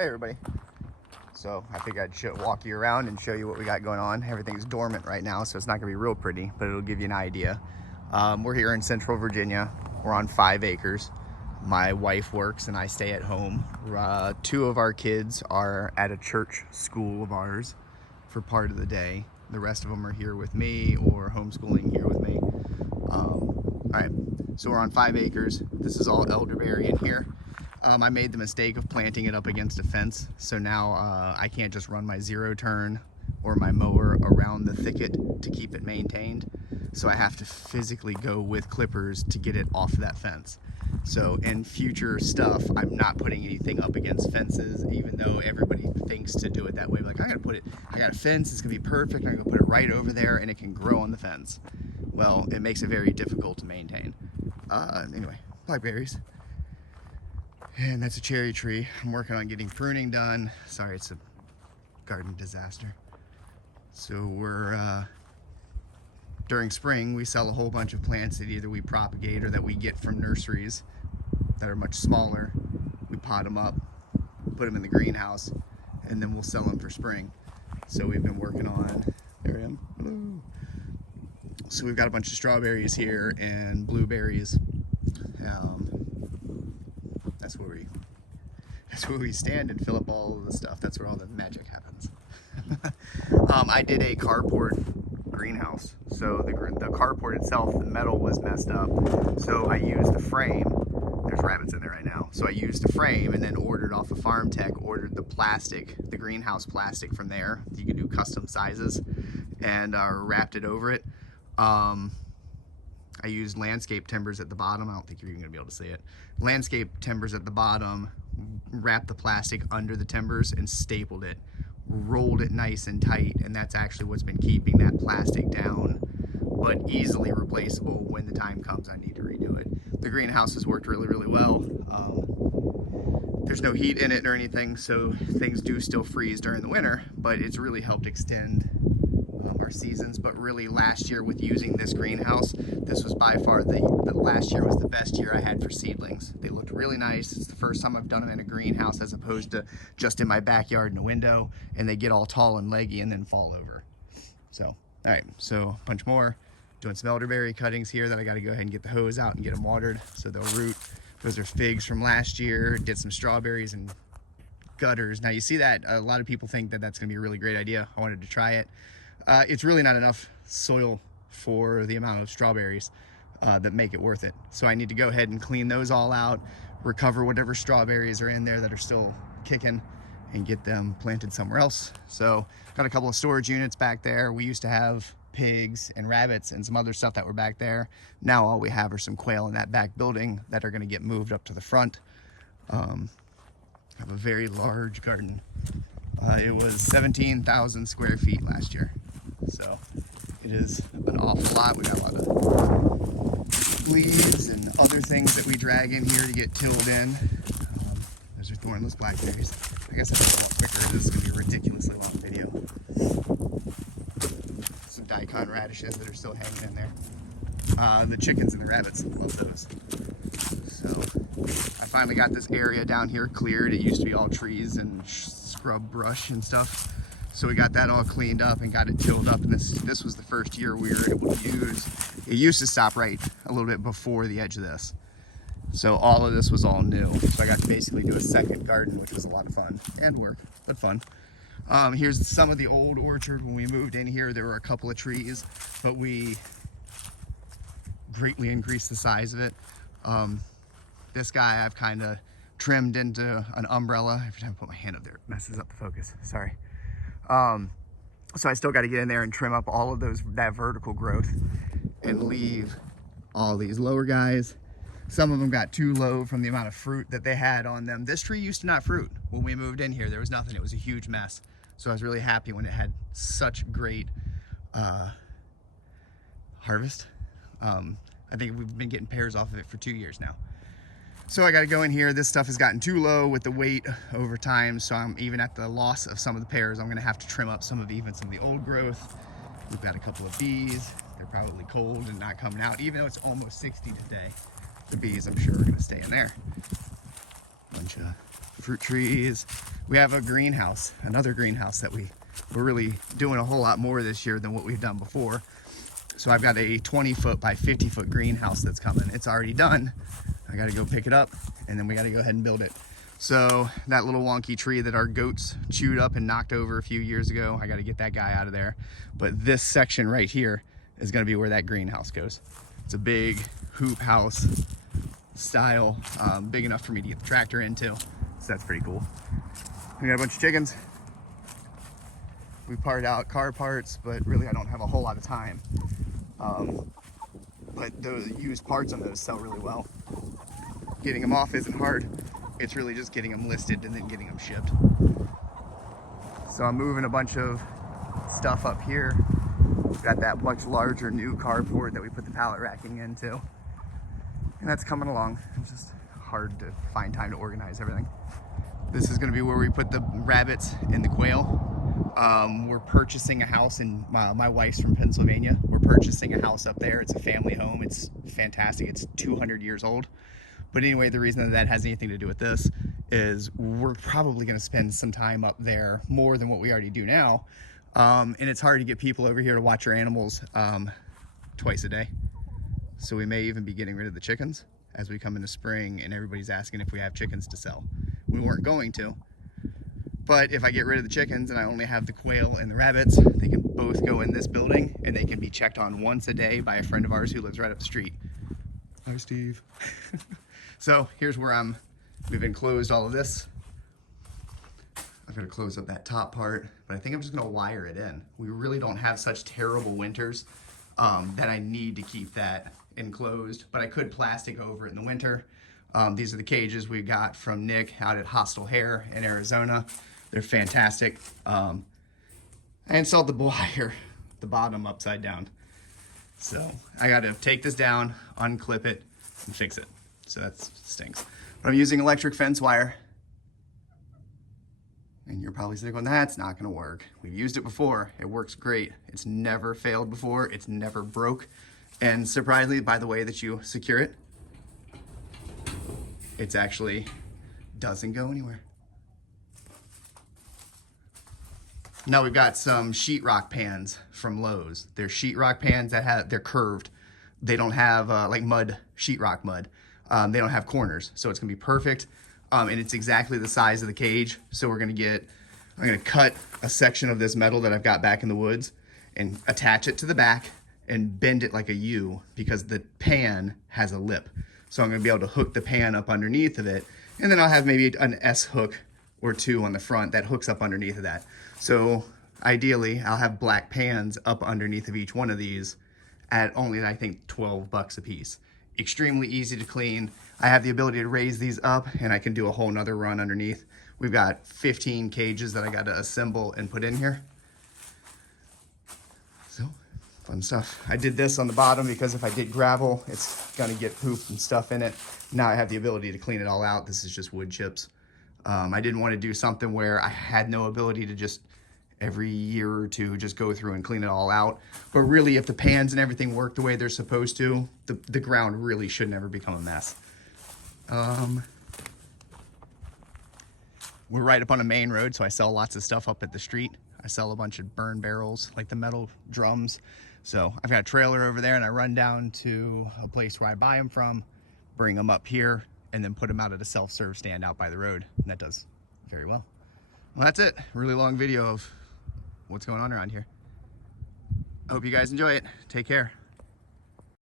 Hey everybody. So I think I'd walk you around and show you what we got going on. Everything's dormant right now, so it's not gonna be real pretty, but it'll give you an idea. We're here in Central Virginia. We're on 5 acres. My wife works and I stay at home. 2 of our kids are at a church school of ours for part of the day. The rest of them are here with me or homeschooling here with me. All right, so we're on 5 acres. This is all elderberry in here. I made the mistake of planting it up against a fence, so now I can't just run my 0 turn or my mower around the thicket to keep it maintained. So I have to physically go with clippers to get it off that fence. So in future stuff, I'm not putting anything up against fences, even though everybody thinks to do it that way. Like, I got a fence, it's gonna be perfect, I'm gonna put it right over there and it can grow on the fence. Well, it makes it very difficult to maintain. Anyway, blackberries. And that's a cherry tree. I'm working on getting pruning done. Sorry, it's a garden disaster. So we're, during spring, we sell a whole bunch of plants that either we propagate or that we get from nurseries that are much smaller. We pot them up, put them in the greenhouse, and then we'll sell them for spring. So we've been working on, there I am, hello. So we've got a bunch of strawberries here and blueberries. That's where we stand and fill up all of the stuff. That's where all the magic happens. I did a carport greenhouse. So the carport itself, the metal was messed up. So I used the frame. There's rabbits in there right now. So I used the frame and then ordered off of Farm Tech, ordered the plastic, the greenhouse plastic from there. You can do custom sizes, and wrapped it over it. I used landscape timbers at the bottom. I don't think you're even gonna be able to see it. Landscape timbers at the bottom, wrapped the plastic under the timbers and stapled it, rolled it nice and tight, and that's actually what's been keeping that plastic down, but easily replaceable when the time comes I need to redo it. The greenhouse has worked really, really well. There's no heat in it or anything, so things do still freeze during the winter, but it's really helped extend our seasons. But really last year with using this greenhouse, this was by far the last year was the best year I had for seedlings. They looked really nice. It's the first time I've done them in a greenhouse as opposed to just in my backyard in a window, and they get all tall and leggy and then fall over. So, all right, so a bunch more. Doing some elderberry cuttings here that I got to go ahead and get the hose out and get them watered so they'll root. Those are figs from last year. Did some strawberries and gutters. Now you see that a lot of people think that that's gonna be a really great idea. I wanted to try it. It's really not enough soil for the amount of strawberries that make it worth it. So I need to go ahead and clean those all out, recover whatever strawberries are in there that are still kicking, and get them planted somewhere else. So got a couple of storage units back there. We used to have pigs and rabbits and some other stuff that were back there. Now all we have are some quail in that back building that are gonna get moved up to the front. I have a very large garden. It was 17,000 square feet last year. So it is an awful lot. We got a lot of leaves and other things that we drag in here to get tilled in. Those are thornless blackberries. I guess that's a lot quicker. This is going to be a ridiculously long video. Some daikon radishes that are still hanging in there. The chickens and the rabbits love those. So I finally got this area down here cleared. It used to be all trees and scrub brush and stuff. So we got that all cleaned up and got it tilled up, and this was the first year we were able to use. It used to stop right a little bit before the edge of this. So all of this was all new. So I got to basically do a second garden, which was a lot of fun and work, but fun. Here's some of the old orchard. When we moved in here, there were a couple of trees, but we greatly increased the size of it. This guy I've kind of trimmed into an umbrella. Every time I put my hand up there, it messes up the focus, sorry. So I still got to get in there and trim up all of that vertical growth and leave all these lower guys. Some of them got too low from the amount of fruit that they had on them. This tree used to not fruit. When we moved in here, there was nothing. It was a huge mess. So I was really happy when it had such great harvest. I think we've been getting pears off of it for 2 years now. So I got to go in here. This stuff has gotten too low with the weight over time. So I'm even at the loss of some of the pears. I'm going to have to trim up some of the old growth. We've got a couple of bees. They're probably cold and not coming out, even though it's almost 60 today. The bees, I'm sure, are going to stay in there. Bunch of fruit trees. We have a greenhouse, another greenhouse that we're really doing a whole lot more this year than what we've done before. So I've got a 20-foot by 50-foot greenhouse that's coming. It's already done. I got to go pick it up, and then we got to go ahead and build it. So that little wonky tree that our goats chewed up and knocked over a few years ago, I got to get that guy out of there. But this section right here is going to be where that greenhouse goes. It's a big hoop house style, big enough for me to get the tractor into. So that's pretty cool. We got a bunch of chickens. We parted out car parts, but really I don't have a whole lot of time. But the used parts on those sell really well. Getting them off isn't hard. It's really just getting them listed and then getting them shipped. So I'm moving a bunch of stuff up here. We've got that much larger new carport that we put the pallet racking into. And that's coming along. It's just hard to find time to organize everything. This is gonna be where we put the rabbits and the quail. We're purchasing a house, and my wife's from Pennsylvania. We're purchasing a house up there. It's a family home. It's fantastic. It's 200 years old. But anyway, the reason that has anything to do with this is we're probably going to spend some time up there, more than what we already do now. And it's hard to get people over here to watch your animals twice a day. So we may even be getting rid of the chickens as we come into spring, and everybody's asking if we have chickens to sell. We weren't going to. But if I get rid of the chickens and I only have the quail and the rabbits, they can both go in this building, and they can be checked on once a day by a friend of ours who lives right up the street. Hi, Steve. So here's where we've enclosed all of this. I've got to close up that top part, but I think I'm just going to wire it in. We really don't have such terrible winters that I need to keep that enclosed, but I could plastic over it in the winter. These are the cages we got from Nick out at Hostile Hair in Arizona. They're fantastic. I installed the wire, the bottom upside down. So I got to take this down, unclip it, and fix it. So that stinks. But I'm using electric fence wire. And you're probably sitting going, that's not gonna work. We've used it before, it works great. It's never failed before, it's never broke. And surprisingly, by the way that you secure it, it's actually doesn't go anywhere. Now we've got some sheetrock pans from Lowe's. They're sheetrock pans that they're curved. They don't have like mud, sheetrock mud. They don't have corners, so it's gonna be perfect. And it's exactly the size of the cage. So I'm gonna cut a section of this metal that I've got back in the woods and attach it to the back and bend it like a U, because the pan has a lip. So I'm gonna be able to hook the pan up underneath of it. And then I'll have maybe an S hook or two on the front that hooks up underneath of that. So ideally I'll have black pans up underneath of each one of these at only, I think, 12 bucks a piece. Extremely easy to clean. I have the ability to raise these up, and I can do a whole nother run underneath. We've got 15 cages that I got to assemble and put in here. So fun stuff. I did this on the bottom because if I did gravel, it's gonna get poop and stuff in it. Now I have the ability to clean it all out. This is just wood chips. I didn't want to do something where I had no ability to just every year or two just go through and clean it all out. But really, if the pans and everything work the way they're supposed to, the ground really should never become a mess. We're right up on a main road, so I sell lots of stuff up at the street. I sell a bunch of burn barrels, like the metal drums. So I've got a trailer over there, and I run down to a place where I buy them from, bring them up here, and then put them out at a self-serve stand out by the road. And that does very well. Well, that's it. Really long video of what's going on around here. I hope you guys enjoy it. Take care.